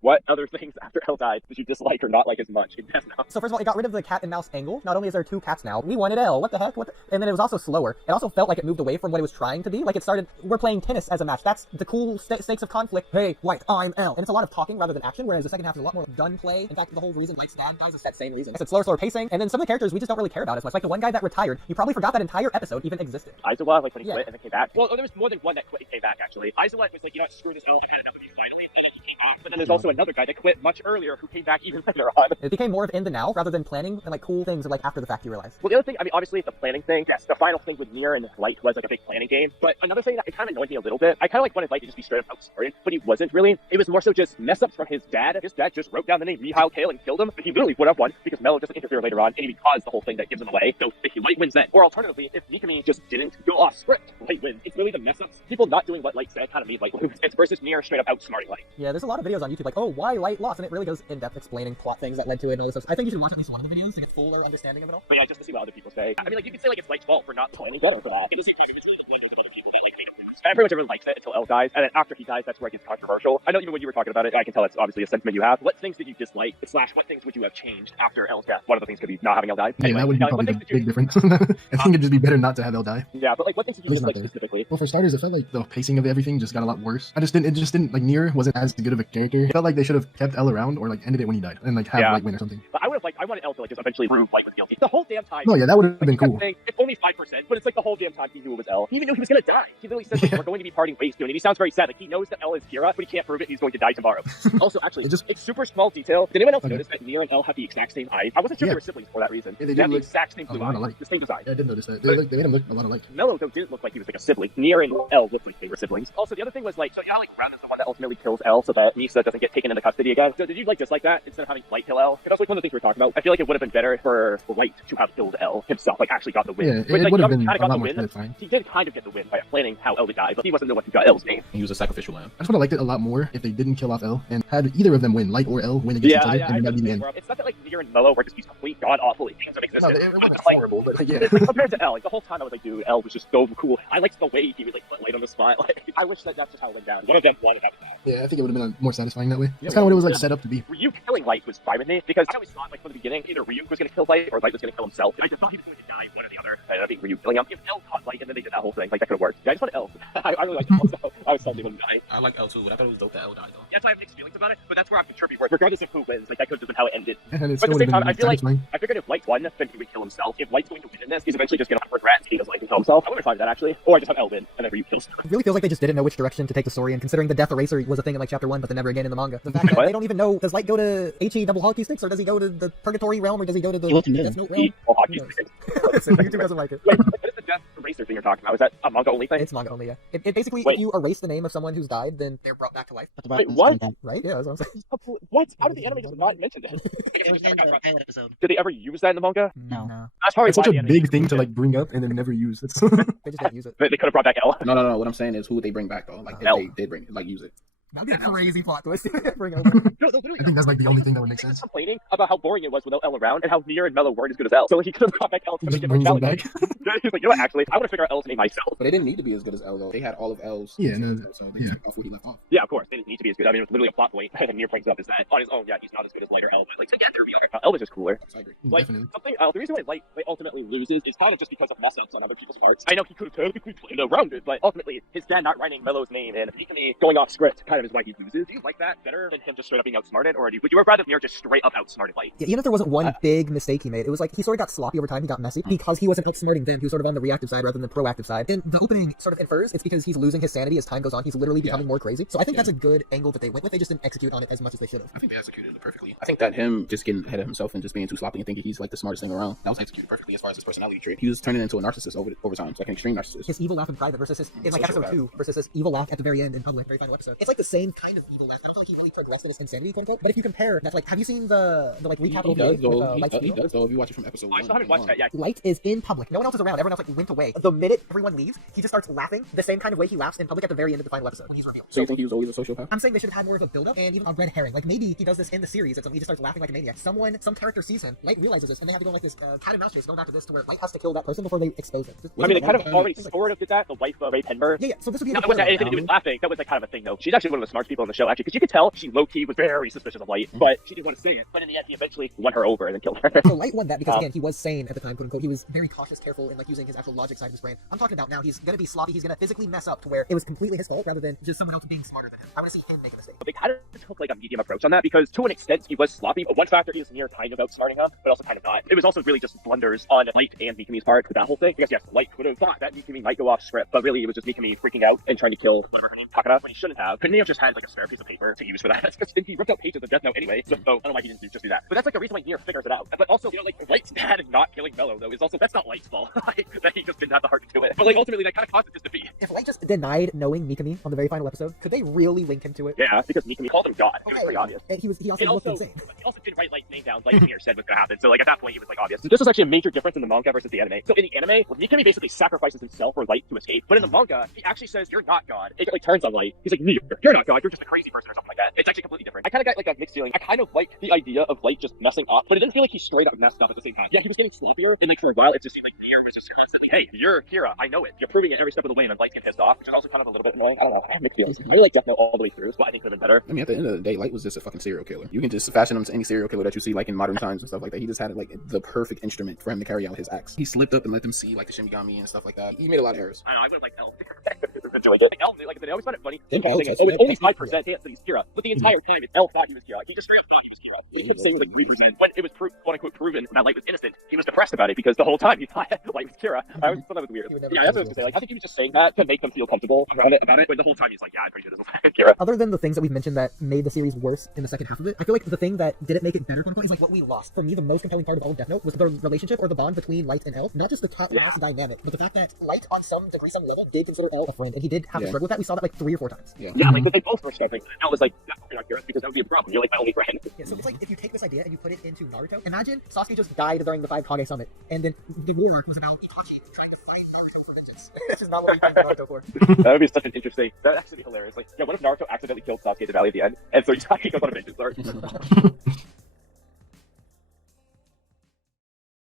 what other things after Elle died did you dislike or not like as much in Death Note? So first of all, it got rid of the cat and mouse angle. Not only is there 2 cats now, we wanted Elle. What the heck? And then it was also slower. It also felt like it moved away from what it was trying to be. Like it started, we're playing tennis as a match. That's the cool stakes of conflict. Hey, White, I'm Elle. And it's a lot of talking rather than action, whereas the second half is a lot more gunplay. In fact, the whole reason White's dad dies is that same reason. It's slower pacing, and then some of the characters we just don't really care about as much. Like the one guy that retired, you probably forgot that entire episode even existed. Aizawa, like when he quit and then came back. Well, there was more than one that quit and came back actually. Aizawa was like, you know, screw this, Elle, I had enough of you finally, and then he came back. But then there's also another guy that quit much earlier who came back even later on. It became more of in the now rather than planning and like cool things like after the fact you realize. Well, the other thing, I mean, obviously the planning thing, yes, the final thing with Nier and Light was like a big planning game. But another thing that it kind of annoyed me a little bit, I kind of like wanted Light to just be straight up outsmarted, but he wasn't really. It was more so just mess ups from his dad. His dad just wrote down the name Mihao Kale and killed him, but he literally would have won because Mello doesn't interfere later on, and he caused the whole thing that gives him away. So if Light wins then. Or alternatively, if Mikami just didn't go off script, Light wins. It's really the mess ups. People not doing what Light said kind of made Light lose. It's versus Nier straight up outsmarting Light. Yeah, there's a lot of videos on YouTube like, oh, why Light lost, and it really goes in depth explaining plot things that led to it and all this stuff. I think you should watch at least one of the videos to get fuller understanding of it all. But yeah, just to see what other people say. I mean, like, you could say, like, it's Light's fault for not planning better for that. It's really the blunders of other people that, like, made him lose. And pretty much everyone likes it until Elle dies, and then after he dies, that's where it gets controversial. I know even when you were talking about it, I can tell it's obviously a sentiment you have. What things did you dislike, / what things would you have changed after Elle's death? One of the things could be not having Elle die. Anyway, that would be probably the big difference. I think it'd just be better not to have Elle die. Yeah, but, like, what things did you dislike specifically? Well, for starters, it felt like the pacing of everything just got a lot worse. It just didn't, like, Nier wasn't as good of a character. It felt like they should have kept Elle around or, like, ended it when he died and, like, have Light win or something. But I wanted Elle to, like, just eventually prove Light was guilty. The whole damn time. Oh, yeah, that would have been cool. Saying, it's only 5%, but it's like the whole damn time he knew it was Elle. He even knew he was gonna die. He literally said, like, we're going to be parting ways soon, and he sounds very sad. Like, he knows that Elle is Kira, but he can't prove it. He's going to die tomorrow. Also, actually, it's super small detail. Did anyone else notice that Nier and Elle have the exact same eyes? I wasn't sure they were siblings for that reason. Yeah, they have the exact same blue eyes, the same design. Yeah, I did notice that. They made him look a lot alike. Mello, though, didn't look like he was like a sibling. Nier and Elle looked like they were siblings. Also, the other thing was, like, so you know, like, Ren is the one that ultimately kills Elle so that Misa doesn't get taken into custody again. So did you, like, dislike that instead of having Light kill Elle? Because that's, like, one of the things we were talking about. I feel like it would have been better for Light to have killed Elle himself, like, actually got the win. Yeah, it would have been a lot more satisfying. He did kind of get the win by planning how Elle would die, but he wasn't the one who got Elle's name. He was a sacrificial lamb. I just would have liked it a lot more if they didn't kill off Elle and had either of them win, Light or Elle, win against each other, and that'd be the end. It's not that, like, Nier and Mello were just these complete god-awful things that existed. No, it wasn't horrible, but yeah. Compared to Elle, like, the whole time I was like, dude, Elle was just so cool. I liked the way he would, like, put Light on the spot. Like, I wish that that's just how it went down. One of them wanted that. Yeah, I think it would have been more satisfying that way. That's kind of what it was, like, set up to be. Ryu killing Light was fine with me, because I always thought, like, from the beginning, either Ryu was going to kill Light or Light was going to kill himself. And I just thought he was going to die, one or the other. And I think Ryu killing him. If Elle caught Light and then they did that whole thing, like, that could have worked. Yeah, I just wanted Elle. I really liked Elle, so I was telling him to die. I like Elle too, but I thought it was dope that Elle died though. Yeah, that's why I have mixed feelings about it, but that's where I contribute for it. Regardless of who wins, like, that could have been how it ended. And but at the same time, I feel like, I figured if Light won, then he would kill himself. If Light's going to win in this, he's eventually just going to have regrets because Light can kill himself. I wouldn't find that, actually. Or I just have Elle win, and then Ryu kills him. It really feels like they just didn't know which direction to take the story, and considering the Death Eraser was a thing in, like, chapter 1, but then never again in the manga. The fact that they don't even know, does Light go to HE double hockey sticks, or does he go to the Purgatory realm, or does he go to the Death Note realm? Hockey sticks. Listen, YouTube doesn't like it. Wait, what is the Death Eraser thing you're talking about? Is that a manga only thing? It's manga only, yeah. It basically, if you erase the name of someone who's died, then they're brought back to life. Wait, what? Right? Yeah, that's what I'm saying. What? How did the anime just not mention that? It was in the pilot episode. Did they ever use that in the manga? No. That's probably It's such a big thing to, like, bring up and then never use. They just didn't use it. They could have brought back Elle. No. What I'm saying is, who would they bring back though? Like, if they did bring, like, use it. That'd be a crazy plot twist. Bring over. No, I think that's, like, the only thing that would make He was sense. complaining about how boring it was without Elle around and how Nier and Mello weren't as good as Elle. So he could have brought back Elle to Just make it brings them challenging. back. He's like, you know what, actually, I want to figure out Elle's name myself. But they didn't need to be as good as Elle though. They had all of Elle's. Yeah, no, so they took off where he left off. Yeah, of course. They didn't need to be as good. I mean, it was literally a plot point. And Nier brings up is that on his own, yeah, he's not as good as Light or Elle, but, like, together we are. Elle was just cooler. I agree. Like, Definitely. something, the reason why Light ultimately loses is kind of just because of mess-ups on other people's parts. I know he could have technically played around it, but ultimately, his dad not writing Mello's name and Mikami going off script kind of is why he loses. Do you like that better than him just straight up being outsmarted, or would you have rather Nier just straight up outsmarted Light? Yeah, even if there wasn't one big mistake he made, it was like he sort of got sloppy over time, he got messy, because he wasn't outsmarting them, he was sort of on the reactive side rather than the proactive side. And the opening sort of infers it's because he's losing his sanity as time goes on, he's literally becoming more crazy. So I think that's a good angle that they went with, they just didn't execute on it as much as they should have. I think they executed it perfectly. I think that him just getting ahead of himself and just being too sloppy and thinking he's, like, the smartest thing around, that was executed perfectly as far as his personality trait. He was turning into a narcissist over time, like an extreme narcissist. His evil laugh in private versus his, in, like, Social episode 2, versus his evil laugh at the very end in public, very final episode. It's like the same kind of evil laugh. I don't think he really progressed in his insanity, quote unquote, but if you compare, that's like, have you seen the like, recap He of does, Light's he does, though, if you watch it from episode 1. I still haven't watched that yet. Light is in public. No one else is around. Everyone else, like, went away. The minute everyone leaves, he just starts laughing the same kind of way he laughs in public at the very end of the final episode when he's revealed. So you think he was always a sociopath? I'm saying they should have had more of a build-up and even a red herring. Like, maybe he does this in the series and so he just starts laughing like a maniac. Some character sees him, Light realizes this, and they have to go like this cat and mouse chase going back to this to where Light has to kill that person before they expose it. I mean, they kind of already sort of did that. The wife of Ray Penber. Yeah, so this would be No, that wasn't anything to do with laughing. That was like kind of a thing, though. She's actually one one of the smartest people in the show, actually, because you could tell she low-key was very suspicious of Light, but she didn't want to say it. But in the end, he eventually won her over and then killed her. So Light won that because, again, he was sane at the time, quote unquote. He was very cautious, careful, and like using his actual logic side of his brain. I'm talking about now, he's gonna be sloppy, he's gonna physically mess up to where it was completely his fault rather than just someone else being smarter than him. I want to see him make a mistake. But they kind of took like a medium approach on that because to an extent he was sloppy, but one factor he was near kind of outsmarting her, but also kind of not. It was also really just blunders on Light and Mikami's part with that whole thing. Because yes, Light could have thought that Mikami might go off script, but really it was just Mikami freaking out and trying to kill whatever her name, Takara, when he shouldn't have. Couldn't he have just had like a spare piece of paper to use for that? And he ripped out pages of Death Note anyway, so I don't know why he didn't just do that. But that's like the reason why Nier figures it out. But also, you know, like Light's bad and not killing Mello though is also, that's not Light's fault. That he just didn't have the heart to do it. But like ultimately that kind of caused his defeat. If Light just denied knowing Mikami on the very final episode, could they really link him to it? Yeah, because Mikami called him God. It was pretty obvious. And he also looked insane. He also didn't write Light's name down like Nier said was gonna happen. So like at that point he was like obvious. This was actually a major difference in the manga versus the anime. So in the anime, Mikami basically sacrifices himself for Light to escape. But in the manga, he actually says, "You're not God." It like turns on Light. He's like, "You're not God. You're just a crazy person or something like that." It's actually completely different. I kind of got like a mixed feeling. I kind of like the idea of Light just messing up, but it didn't feel like he straight up messed up at the same time. Yeah, he was getting sloppier, and like for a while, it just seemed like Nier was just constantly, "Hey, you're Kira. I know it. You're proving it every step of the way," and Light's getting pissed off, which is also kind of a little bit annoying. I don't know. I have mixed feelings. I really like Death Note all the way through, so I think it could have been better. I mean, at the end of the day, Light was just a fucking serial killer. You can just fashion him to any serial killer that you see, like in modern times and stuff like that. He just had like the perfect instrument for him to carry out his acts. He slipped up and let them see like the Shinigami and stuff like that. He made a lot of errors. I would have liked L. Enjoyed it. L, like, I always find it funny. Then Oh, it's only 5% chance that he's Kira, but the entire time L thought he was Kira. He just straight up thought he was Kira. He kept saying it was like 3%. When it was quote unquote proven that Light was innocent, he was depressed about it because the whole time he thought Light was Kira. I always thought that was weird. Yeah, that's what I was gonna say. Like, I think he was just saying that to make them feel comfortable about it. But the whole time he's like, "Yeah, I'm pretty sure this is Kira." Other than the things that we've mentioned that made the series worse in the second half of it, I feel like the thing that didn't make it better, quote unquote, is like what we lost. For me, the most compelling part of all of Death Note was the relationship or the bond between Light and L. Not just the cat-mouse dynamic, but the fact that Light, on some degree, some level, did consider L a friend, and he did have to struggle with that. We saw that like 3 or 4 times. Yeah, like they both were struggling. And L was like, "Yeah, you're not Kira because that would be a problem. You're like my only friend." Yeah, so it's like if you take this idea and you put it into Naruto, imagine Sasuke just died during the 5 Kage Summit, and then the war arc was about Itachi trying to fight Naruto for vengeance. This is not what we find Naruto for. That would be such an interesting. That would actually be hilarious. Like, yeah, what if Naruto accidentally killed Sasuke at the Valley at the end, and so Itachi goes on a vengeance arc?